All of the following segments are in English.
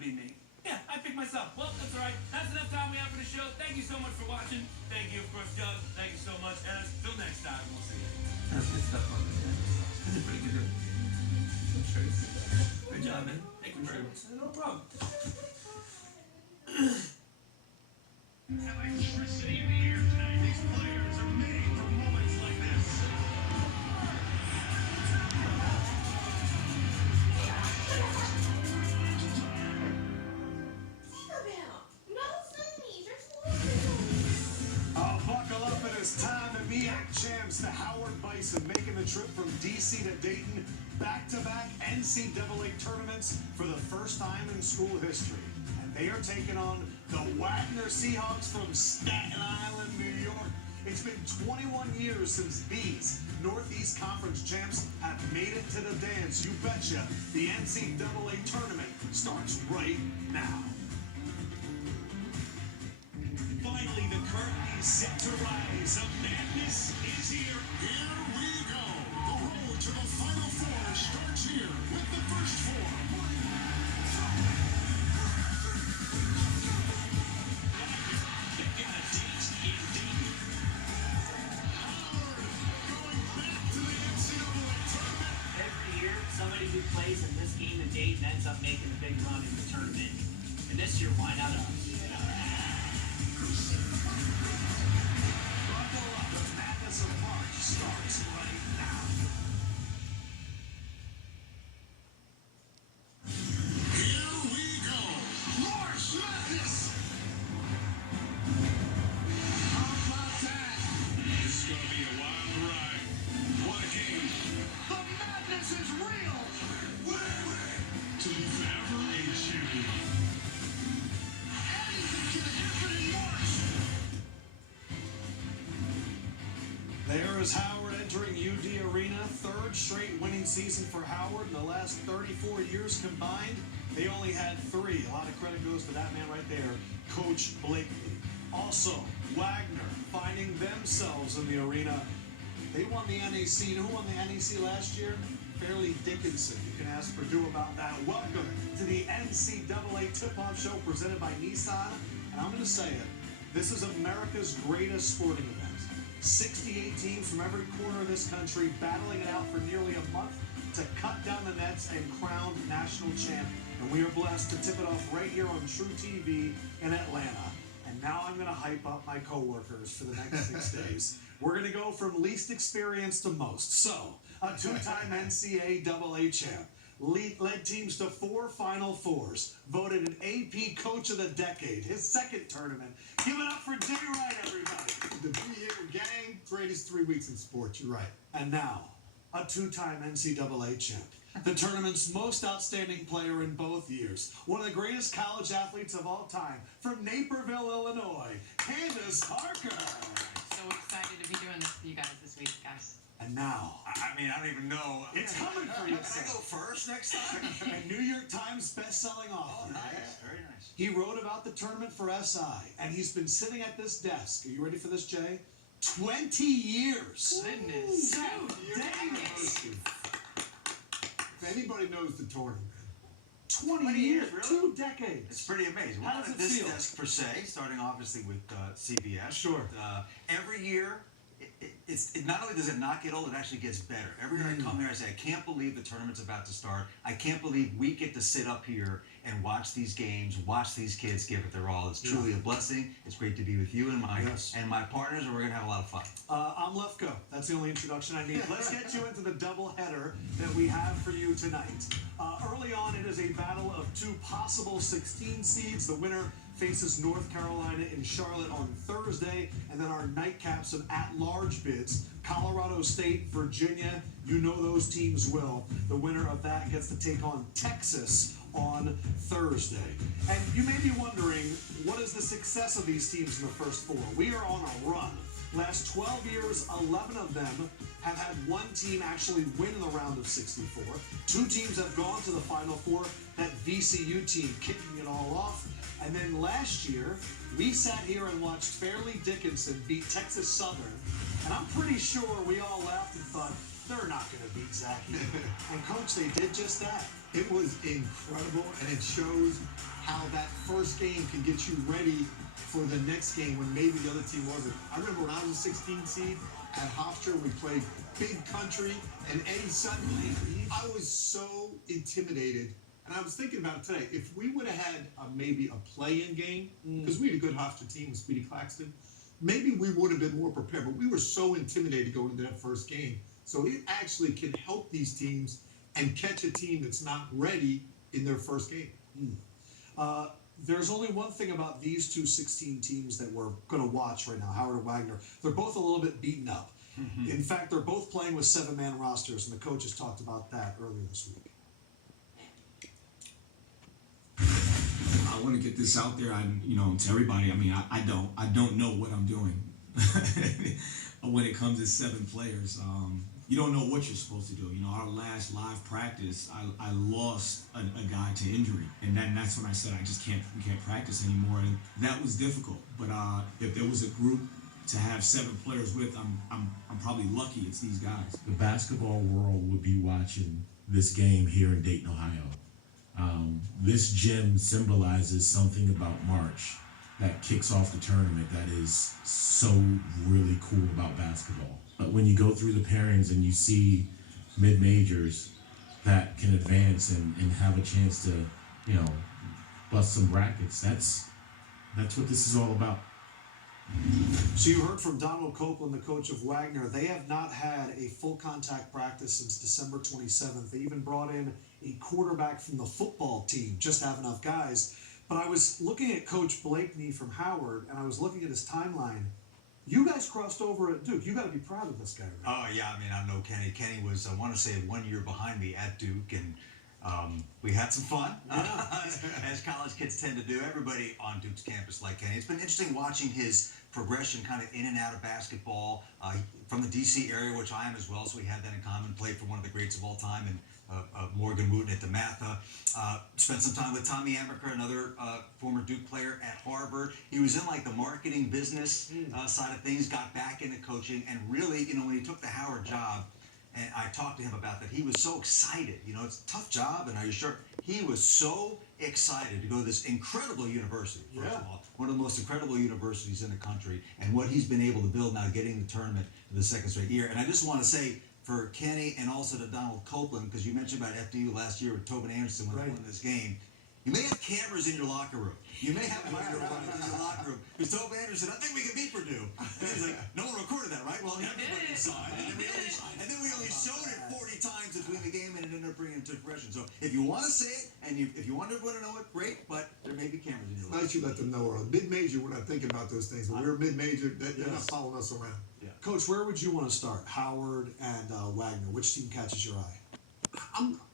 to be me. Yeah, I picked myself. Well, that's all right. That's enough time we have for the show. Thank you so much for watching. Thank you, of course, Doug. Thank you so much. And until next time, we'll see you. That's good stuff on this. That's a pretty good. Good job, man. Thank you very much. No problem. Electricity in the air tonight. These players are made for moments like this. Buckle up, it is time to be at champs. The Howard Bison making the trip from DC to Dayton. Back-to-back NCAA tournaments for the first time in school history. And they are taking on the Wagner Seahawks from Staten Island, New York. It's been 21 years since these Northeast Conference champs have made it to the dance. You betcha. The NCAA tournament starts right now. Finally, the curtain is set to rise. The madness is here. Here we go. The road to the Final Four starts here with the first four. They've got a date in Dayton. Howard going back to the NCAA tournament. Every year, somebody who plays in this game in Dayton ends up making a big run in the tournament. And this year, why not us? Buckle up. The madness of March starts right now. Here we go. March Madness. How about that? This is going to be a wild ride. What a game. The madness is real. To be forever a champion. Anything can happen in March. There is Howard entering UD Arena. Third straight winning season for Howard. In the last 34 years combined, they only had 3. A lot of credit goes to that man right there, Coach Blakely. Also, Wagner finding themselves in the arena. They won the NEC. Who won the NEC last year? Fairleigh Dickinson. You can ask Purdue about that. Welcome to the NCAA Tip-Off Show presented by Nissan. And I'm going to say it. This is America's greatest sporting event. 68 teams from every corner of this country battling it out for nearly a month to cut down the nets and crown national champ. And we are blessed to tip it off right here on truTV in Atlanta. And now I'm going to hype up my coworkers for the next 6 days. We're going to go from least experience to most. So, a two-time NCAA champ. Led teams to 4 Final Fours. Voted an AP Coach of the Decade. His second tournament. Give it up for Jay Wright, everybody. The 3-year gang, greatest 3 weeks in sports, you're right. And now, a two-time NCAA champ. The tournament's most outstanding player in both years. One of the greatest college athletes of all time. From Naperville, Illinois, Candace Parker. So excited to be doing this with you guys this week, guys. And now, I mean, I don't even know. it's coming for you, Can I go first next time? A New York Times best-selling author. Oh, nice. Very nice. He wrote about the tournament for SI, and he's been sitting at this desk. Are you ready for this, Jay? 20 years. Goodness. Dang it. If anybody knows the tournament, 20 years, really? 2 decades. It's pretty amazing. How We're does not it at this feel? desk per se, starting obviously with CBS. Sure. Every year, not only does it not get old, it actually gets better. Every year I come here, I say, I can't believe the tournament's about to start. I can't believe we get to sit up here and watch these games, watch these kids give it their all. It's truly a blessing. It's great to be with you and my partners, and we're going to have a lot of fun. I'm Lefko. That's the only introduction I need. Let's get you into the doubleheader that we have for you tonight. Early on, it is a battle of 2 possible 16 seeds. The winner faces North Carolina in Charlotte on Thursday, and then our nightcaps of at-large bids. Colorado State, Virginia, you know those teams will. The winner of that gets to take on Texas on Thursday. And you may be wondering, what is the success of these teams in the first 4? We are on a run. Last 12 years, 11 of them have had one team actually win in the round of 64. 2 teams have gone to the Final Four, that VCU team kicking it all off. And then last year, we sat here and watched Fairleigh Dickinson beat Texas Southern. And I'm pretty sure we all laughed and thought, they're not going to beat Zach. And Coach, they did just that. it was incredible, and it shows how that first game can get you ready for the next game when maybe the other team wasn't. I remember when I was a 16 seed at Hofstra, we played Big Country and Eddie Sutton. I was so intimidated. And I was thinking about it today. If we would have had maybe a play-in game, because we had a good Hofstra team with Speedy Claxton, maybe we would have been more prepared. But we were so intimidated going into that first game. So it actually can help these teams and catch a team that's not ready in their first game. There's only one thing about these two 16 teams that we're going to watch right now, Howard and Wagner. They're both a little bit beaten up. In fact, they're both playing with 7-man rosters, and the coaches talked about that earlier this week. I want to get this out there, to everybody. I mean, I don't know what I'm doing when it comes to 7 players. You don't know what you're supposed to do. Our last live practice, I lost a guy to injury, and that's when I said we can't practice anymore, and that was difficult. But if there was a group to have 7 players with, I'm probably lucky it's these guys. The basketball world would be watching this game here in Dayton, Ohio. This gym symbolizes something about March that kicks off the tournament that is so really cool about basketball. But when you go through the pairings and you see mid-majors that can advance and have a chance to, bust some brackets, that's what this is all about. So you heard from Donald Copeland, the coach of Wagner. They have not had a full contact practice since December 27th. They even brought in a quarterback from the football team just to have enough guys. But I was looking at Coach Blakeney from Howard, and I was looking at his timeline. You guys crossed over at Duke. You got to be proud of this guy, right? Oh, yeah. I mean, I know Kenny. Kenny was, I want to say, 1 year behind me at Duke, and we had some fun, as college kids tend to do. Everybody on Duke's campus like Kenny. It's been interesting watching his progression kind of in and out of basketball from the D.C. area, which I am as well, so we had that in common. Played for one of the greats of all time, and Morgan Wooten at DeMatha. Spent some time with Tommy Amaker, another former Duke player at Harvard. He was in like the marketing business side of things, got back into coaching, and really, when he took the Howard job, and I talked to him about that, he was so excited. It's a tough job, and are you sure? He was so excited to go to this incredible university, first of all. One of the most incredible universities in the country, and what he's been able to build now, getting the tournament for the 2nd straight year. And I just want to say, for Kenny and also to Donald Copeland, because you mentioned about FDU last year with Tobin Anderson when they won this game, you may have cameras in your locker room. You may have microphones in your locker room. Because Tobin Anderson, I think we can beat Purdue. And he's like, no one recorded that, right? Well, everybody saw it. And then we only showed it 40 times between the game, and it ended up bringing it to fruition. So if you want to say it, and if you want everyone to know it, great, but there may be cameras in your locker room. Nice you let them know. Mid-major, we're not thinking about those things. When we're mid-major, they're not following us around. Yeah. Coach, where would you want to start? Howard and Wagner. Which team catches your eye?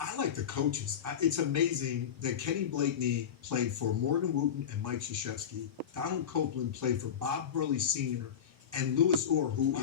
I like the coaches. It's amazing that Kenny Blakeney played for Morgan Wooten and Mike Krzyzewski. Donald Copeland played for Bob Burley Sr. and Louis Orr, who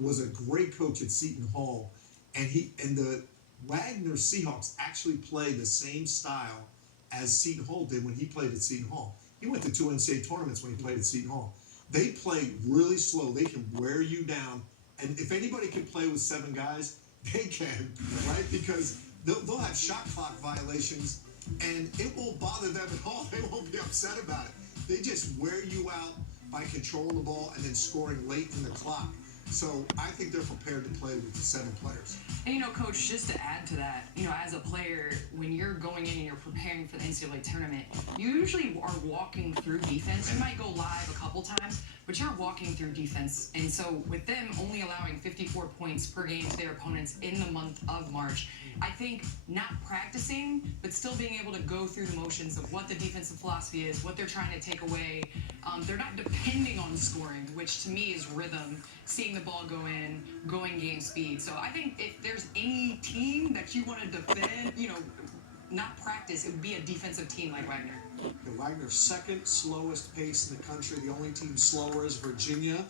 was a great coach at Seton Hall. And the Wagner Seahawks actually play the same style as Seton Hall did when he played at Seton Hall. He went to 2 NCAA tournaments when he played at Seton Hall. They play really slow. They can wear you down. And if anybody can play with 7 guys, they can, right? Because they'll have shot clock violations, and it won't bother them at all. They won't be upset about it. They just wear you out by controlling the ball and then scoring late in the clock. So I think they're prepared to play with 7 players. And Coach, just to add to that, as a player, when you're going in and you're preparing for the NCAA tournament, you usually are walking through defense. You might go live a couple times, but you're walking through defense. And so with them only allowing 54 points per game to their opponents in the month of March, I think not practicing, but still being able to go through the motions of what the defensive philosophy is, what they're trying to take away. They're not depending on scoring, which to me is rhythm, seeing the ball go in, going game speed. So I think if there's any team that you want to defend, not practice, it would be a defensive team like Wagner. The Wagner's 2nd slowest pace in the country. The only team slower is Virginia.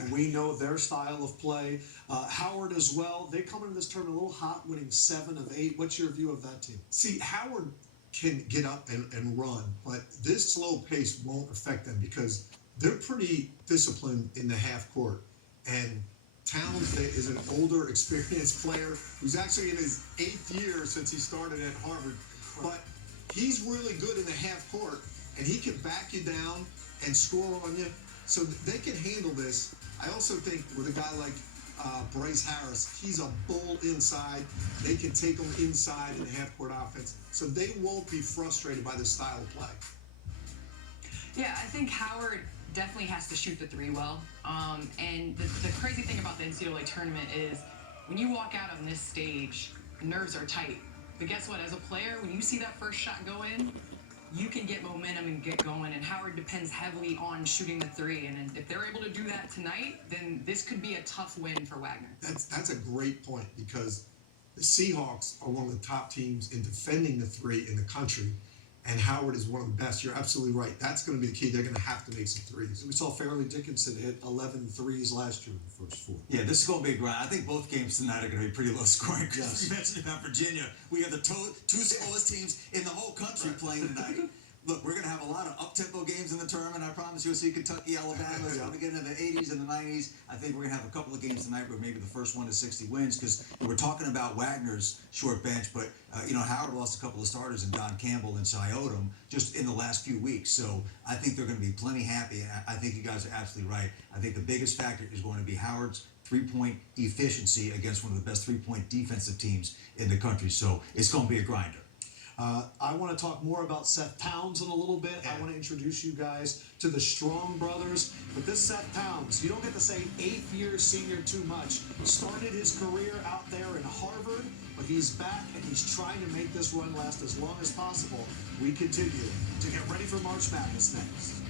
And we know their style of play. Howard as well. They come into this tournament a little hot, winning 7 of 8. What's your view of that team? See, Howard can get up and run, but this slow pace won't affect them because they're pretty disciplined in the half court. And Towns is an older, experienced player who's actually in his 8th year since he started at Harvard. But he's really good in the half half court, and he can back you down and score on you. So they can handle this. I also think with a guy like Bryce Harris, he's a bull inside. They can take him inside in the half-court offense. So they won't be frustrated by this style of play. Yeah, I think Howard definitely has to shoot the three well. And the crazy thing about the NCAA tournament is when you walk out on this stage, nerves are tight. But guess what? As a player, when you see that first shot go in, you can get momentum and get going. And Howard depends heavily on shooting the three. And if they're able to do that tonight, then this could be a tough win for Wagner. That's a great point, because the Seahawks are one of the top teams in defending the three in the country. And Howard is one of the best. You're absolutely right. That's going to be the key. They're going to have to make some threes. We saw Fairleigh Dickinson hit 11 threes last year in the first four. Yeah, this is going to be a grind. I think both games tonight are going to be pretty low scoring. Because Yes. you mentioned about Virginia. We have the two slowest teams in the whole country playing tonight. Look, we're going to have a lot of up-tempo games in the tournament. I promise you. We'll see Kentucky, Alabama. It's going to get into the 80s and the 90s. I think we're going to have a couple of games tonight where maybe the first one is 60 wins, because we're talking about Wagner's short bench, but, Howard lost a couple of starters in Don Campbell and Cy Odom just in the last few weeks. So I think they're going to be plenty happy, and I think you guys are absolutely right. I think the biggest factor is going to be Howard's three-point efficiency against one of the best three-point defensive teams in the country. So it's going to be a grinder. I want to talk more about Seth Towns in a little bit. I want to introduce you guys to the Strong brothers. But this Seth Towns, you don't get to say eighth-year senior too much. Started his career out there in Harvard, but he's back and he's trying to make this run last as long as possible. We continue to get ready for March Madness next.